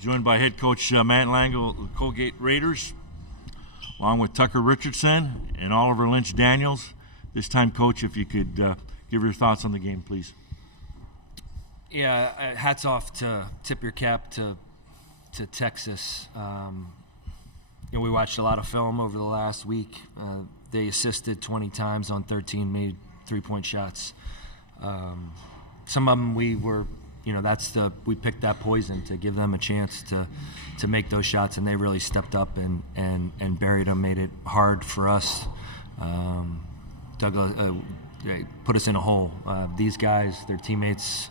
Joined by head coach Matt Langle of the Colgate Raiders, along with Tucker Richardson and Oliver Lynch Daniels. This time, Coach, if you could give your thoughts on the game, please. Yeah, hats off to tip your cap to Texas. We watched a lot of film over the last week. They assisted 20 times on 13 made three-point shots. Some of them we picked that poison to give them a chance to make those shots, and they really stepped up and buried them, made it hard for us. Put us in a hole. These guys, their teammates,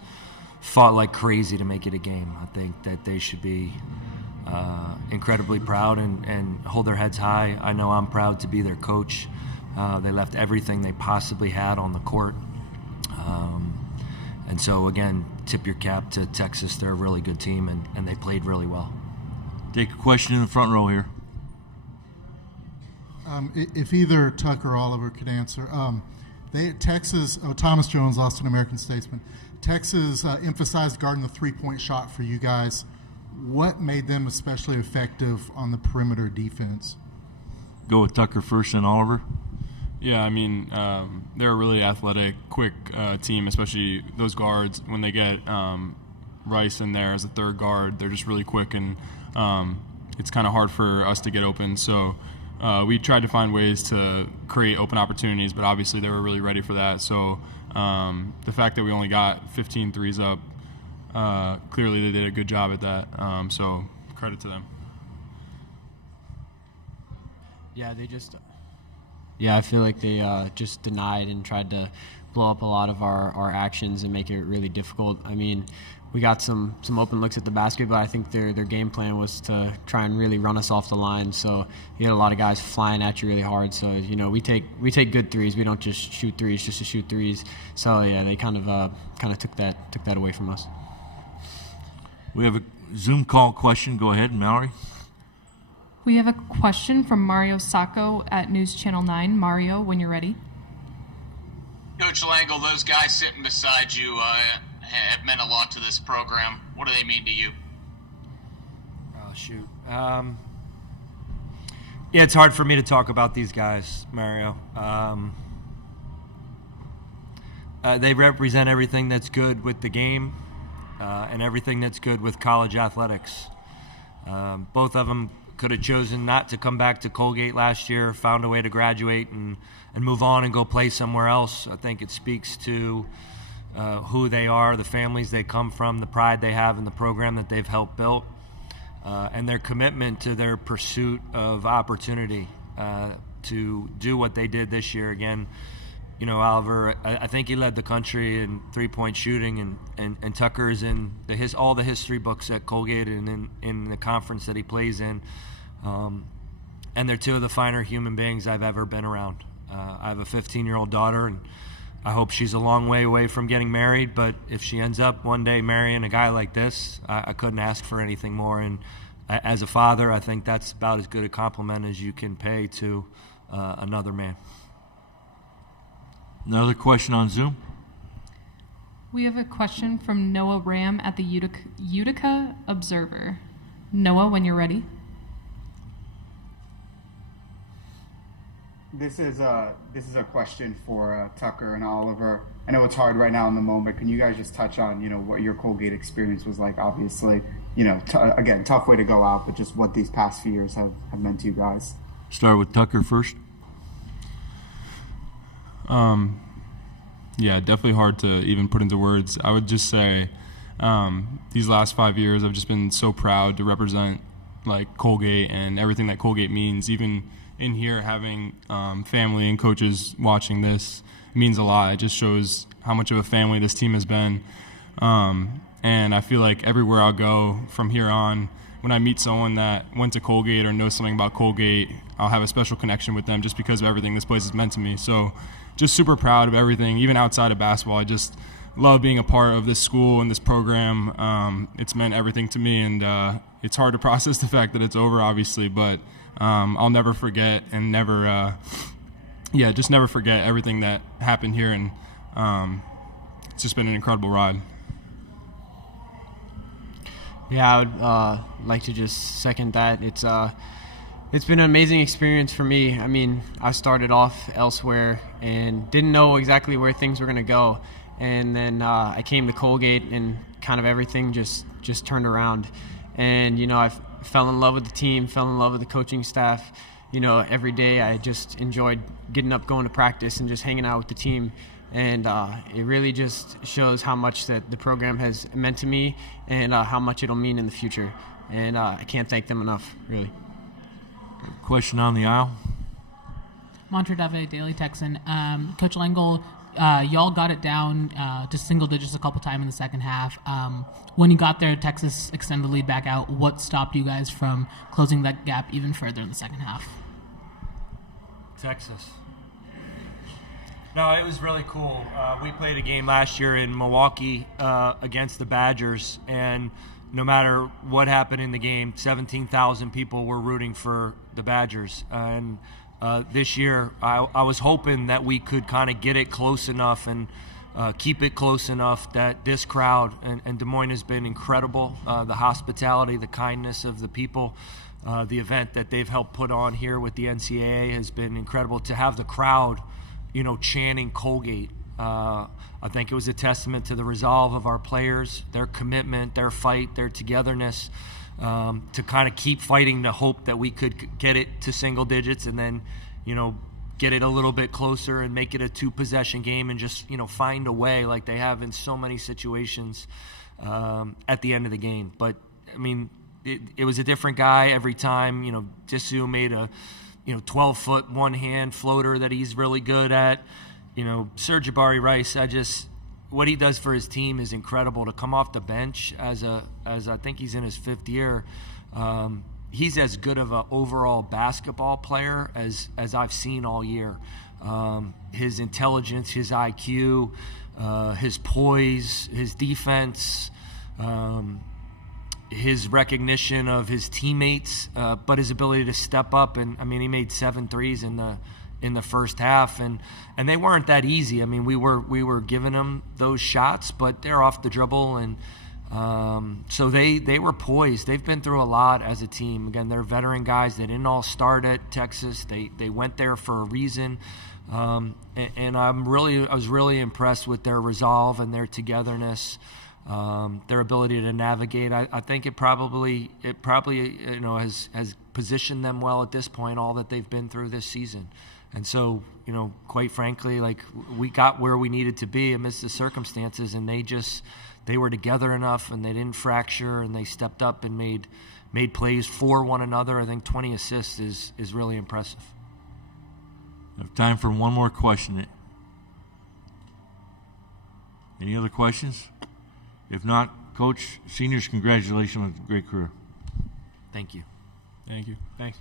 fought like crazy to make it a game. I think that they should be incredibly proud and hold their heads high. I know I'm proud to be their coach. They left everything they possibly had on the court. And so, again, tip your cap to Texas. They're a really good team, and they played really well. Take a question in the front row here. If either Tucker or Oliver could answer. Thomas Jones, Austin American Statesman. Texas emphasized guarding the three-point shot for you guys. What made them especially effective on the perimeter defense? Go with Tucker first and Oliver. Yeah, I mean, they're a really athletic, quick team, especially those guards. When they get Rice in there as a third guard, they're just really quick, and it's kind of hard for us to get open. So we tried to find ways to create open opportunities, but obviously they were really ready for that. So the fact that we only got 15 threes up, clearly they did a good job at that. So credit to them. Yeah, I feel like they just denied and tried to blow up a lot of our actions and make it really difficult. I mean, we got some open looks at the basket, but I think their game plan was to try and really run us off the line. So you had a lot of guys flying at you really hard. So we take good threes. We don't just shoot threes just to shoot threes. So yeah, they kind of took that away from us. We have a Zoom call question. Go ahead, Mallory. We have a question from Mario Sacco at News Channel 9. Mario, when you're ready. Coach Langle, those guys sitting beside you have meant a lot to this program. What do they mean to you? Oh, shoot. Yeah, it's hard for me to talk about these guys, Mario. They represent everything that's good with the game and everything that's good with college athletics. Both of them could have chosen not to come back to Colgate last year, found a way to graduate and move on and go play somewhere else. I think it speaks to who they are, the families they come from, the pride they have in the program that they've helped build, and their commitment to their pursuit of opportunity to do what they did this year. Again, Oliver, I think he led the country in three-point shooting, and Tucker is in all the history books at Colgate and in the conference that he plays in. And they're two of the finer human beings I've ever been around. I have a 15-year-old daughter, and I hope she's a long way away from getting married, but if she ends up one day marrying a guy like this, I couldn't ask for anything more. And as a father, I think that's about as good a compliment as you can pay to another man. Another question on Zoom. We have a question from Noah Ram at the Utica Observer. Noah, when you're ready. This is a question for Tucker and Oliver. I know it's hard right now in the moment. Can you guys just touch on what your Colgate experience was like? Obviously, again, tough way to go out, but just what these past few years have meant to you guys. Start with Tucker first. Yeah, definitely hard to even put into words. I would just say these last 5 years I've just been so proud to represent Colgate and everything that Colgate means. Even in here, having family and coaches watching this means a lot. It just shows how much of a family this team has been. And I feel like everywhere I'll go from here on, when I meet someone that went to Colgate or knows something about Colgate, I'll have a special connection with them just because of everything this place has meant to me. So just super proud of everything, even outside of basketball. I just love being a part of this school and this program. It's meant everything to me, and it's hard to process the fact that it's over, obviously, but I'll never forget and never forget everything that happened here, and it's just been an incredible ride. Yeah, I would like to just second that. It's been an amazing experience for me. I mean, I started off elsewhere and didn't know exactly where things were going to go, and then I came to Colgate, and kind of everything just turned around. And I fell in love with the team, fell in love with the coaching staff. Every day I just enjoyed getting up, going to practice, and just hanging out with the team. And it really just shows how much that the program has meant to me, and how much it'll mean in the future. And I can't thank them enough, really. Question on the aisle. Montredave, Daily Texan. Coach Langle, y'all got it down to single digits a couple times in the second half. When you got there, Texas extended the lead back out. What stopped you guys from closing that gap even further in the second half? Texas. No, it was really cool. We played a game last year in Milwaukee against the Badgers, and no matter what happened in the game, 17,000 people were rooting for the Badgers. And this year, I was hoping that we could kind of get it close enough and keep it close enough that this crowd, and Des Moines has been incredible, the hospitality, the kindness of the people, the event that they've helped put on here with the NCAA has been incredible. To have the crowd, chanting Colgate, I think it was a testament to the resolve of our players, their commitment, their fight, their togetherness, to kind of keep fighting to hope that we could get it to single digits, and then, get it a little bit closer and make it a 2-possession game, and just, find a way like they have in so many situations at the end of the game. But, I mean, it was a different guy every time. Disu made a 12-foot one-hand floater that he's really good at. Sir Jabari Rice, what he does for his team is incredible. To come off the bench as I think he's in his 5th year, he's as good of an overall basketball player as I've seen all year. His intelligence, his IQ, his poise, his defense, his recognition of his teammates, but his ability to step up. And he made 7 threes in the first half, and they weren't that easy. We were giving them those shots, but they're off the dribble, and so they were poised. They've been through a lot as a team. Again, they're veteran guys. They didn't all start at Texas. They went there for a reason, and I was really impressed with their resolve and their togetherness. Their ability to navigate. I think it probably has positioned them well at this point, all that they've been through this season. And so, quite frankly, we got where we needed to be amidst the circumstances, and they were together enough, and they didn't fracture, and they stepped up and made plays for one another. I think 20 assists is really impressive. We have time for one more question. Any other questions? If not, Coach, seniors, congratulations on a great career. Thank you. Thank you. Thanks.